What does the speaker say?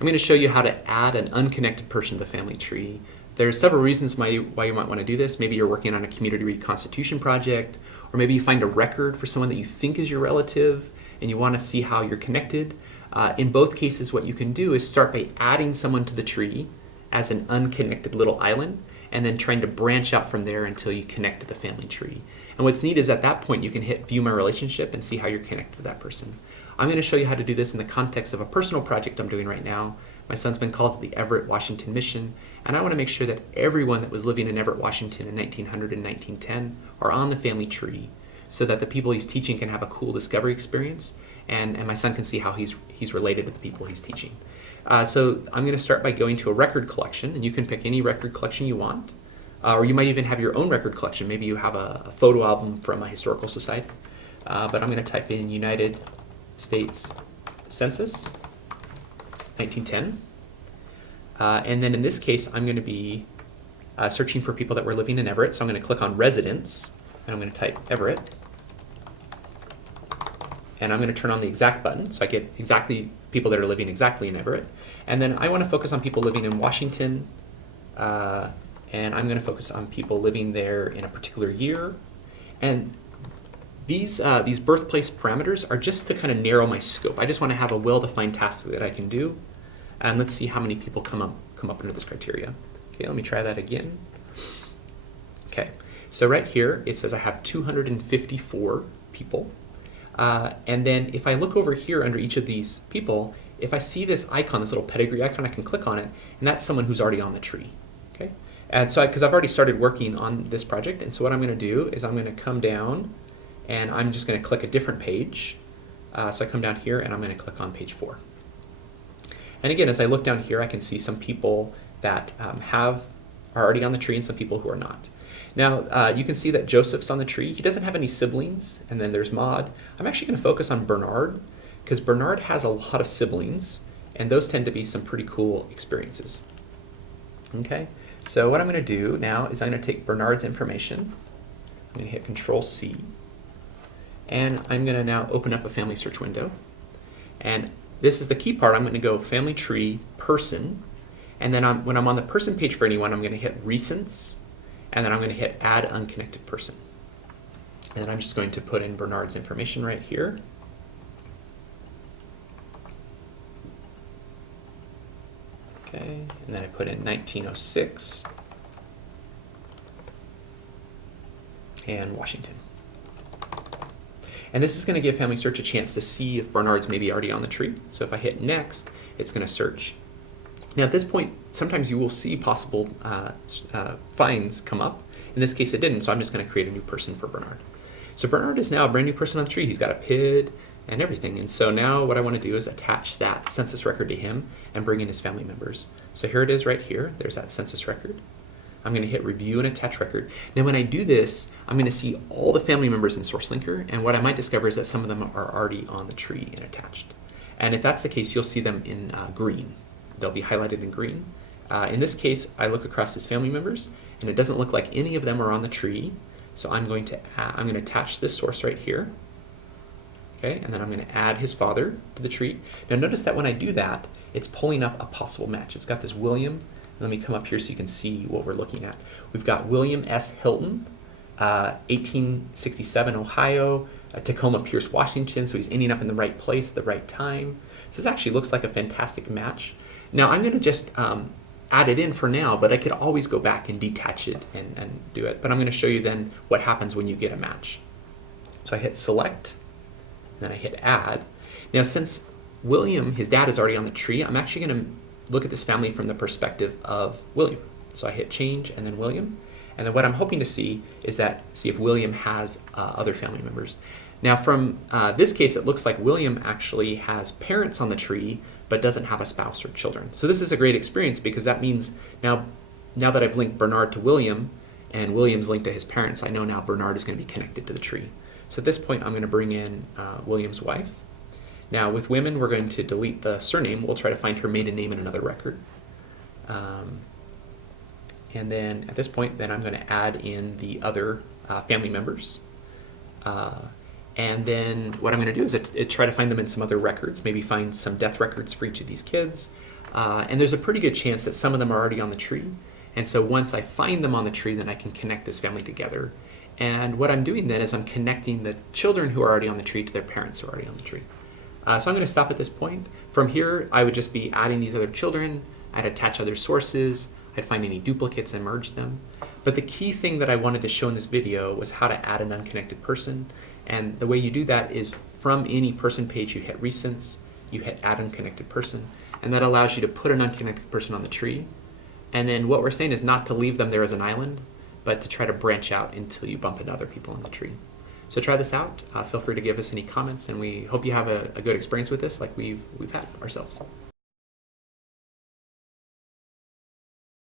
I'm going to show you how to add an unconnected person to the family tree. There's several reasons why you might want to do this. Maybe you're working on a community reconstitution project, or maybe you find a record for someone that you think is your relative and you want to see how you're connected. In both cases, what you can do is start by adding someone to the tree as an unconnected little island, and then trying to branch out from there until you connect to the family tree. And what's neat is at that point you can hit View My Relationship and see how you're connected to that person. I'm going to show you how to do this in the context of a personal project I'm doing right now. My son's been called to the Everett, Washington mission, and I want to make sure that everyone that was living in Everett, Washington in 1900 and 1910 are on the family tree, so that the people he's teaching can have a cool discovery experience, and my son can see how he's related to the people he's teaching. So I'm going to start by going to a record collection, and you can pick any record collection you want, or you might even have your own record collection. Maybe you have a photo album from a historical society. But I'm going to type in United States Census 1910. And then in this case, I'm going to be searching for people that were living in Everett. So I'm going to click on residence, and I'm going to type Everett. And I'm going to turn on the exact button, so I get exactly people that are living exactly in Everett. And then I want to focus on people living in Washington, and I'm going to focus on people living there in a particular year. And these birthplace parameters are just to kind of narrow my scope. I just want to have a well-defined task that I can do. And let's see how many people come up under this criteria. Okay, let me try that again. Okay, so right here it says I have 254 people. And then if I look over here under each of these people, if I see this icon, this little pedigree icon, I can click on it, and that's someone who's already on the tree. Okay, and so because I've already started working on this project, and so what I'm going to do is I'm going to come down, and I'm just going to click a different page. So I come down here, and I'm going to click on page 4. And again, as I look down here, I can see some people that are already on the tree and some people who are not. Now, you can see that Joseph's on the tree. He doesn't have any siblings, and then there's Maud. I'm actually going to focus on Bernard, because Bernard has a lot of siblings, and those tend to be some pretty cool experiences. Okay, so what I'm going to do now is I'm going to take Bernard's information. I'm going to hit Control-C, and I'm going to now open up a family search window. And this is the key part. I'm going to go Family Tree, Person, and then when I'm on the person page for anyone, I'm going to hit Recents, and then I'm going to hit Add Unconnected Person. And then I'm just going to put in Bernard's information right here. Okay, and then I put in 1906 and Washington. And this is going to give Family Search a chance to see if Bernard's maybe already on the tree. So if I hit Next, it's going to search. Now at this point, sometimes you will see possible finds come up. In this case, it didn't, so I'm just going to create a new person for Bernard. So Bernard is now a brand new person on the tree. He's got a PID and everything. And so now what I want to do is attach that census record to him and bring in his family members. So here it is right here. There's that census record. I'm going to hit Review and Attach Record. Now when I do this, I'm going to see all the family members in SourceLinker, and what I might discover is that some of them are already on the tree and attached. And if that's the case, you'll see them in green. They'll be highlighted in green. In this case, I look across his family members, and it doesn't look like any of them are on the tree. So I'm going to attach this source right here. Okay, and then I'm going to add his father to the tree. Now notice that when I do that, it's pulling up a possible match. It's got this William. Let me come up here so you can see what we're looking at. We've got William S. Hilton, 1867 Ohio, Tacoma Pierce, Washington, so he's ending up in the right place at the right time. This actually looks like a fantastic match. Now I'm going to just add it in for now, but I could always go back and detach it and do it. But I'm going to show you then what happens when you get a match. So I hit Select, then I hit Add. Now since William, his dad, is already on the tree, I'm actually going to look at this family from the perspective of William. So I hit Change and then William. And then what I'm hoping to see is see if William has other family members. Now from this case, it looks like William actually has parents on the tree, but doesn't have a spouse or children. So this is a great experience because that means now that I've linked Bernard to William and William's linked to his parents, I know now Bernard is going to be connected to the tree. So at this point, I'm going to bring in William's wife. Now with women, we're going to delete the surname. We'll try to find her maiden name in another record. And then at this point, then I'm going to add in the other family members. And then what I'm going to do is try to find them in some other records, maybe find some death records for each of these kids. And there's a pretty good chance that some of them are already on the tree. And so once I find them on the tree, then I can connect this family together. And what I'm doing then is I'm connecting the children who are already on the tree to their parents who are already on the tree. So I'm going to stop at this point. From here, I would just be adding these other children. I'd attach other sources. I'd find any duplicates and merge them. But the key thing that I wanted to show in this video was how to add an unconnected person. And the way you do that is from any person page, you hit recents, you hit add unconnected person, and that allows you to put an unconnected person on the tree. And then what we're saying is not to leave them there as an island, but to try to branch out until you bump into other people on the tree. So try this out. Feel free to give us any comments, and we hope you have a good experience with this like we've had ourselves.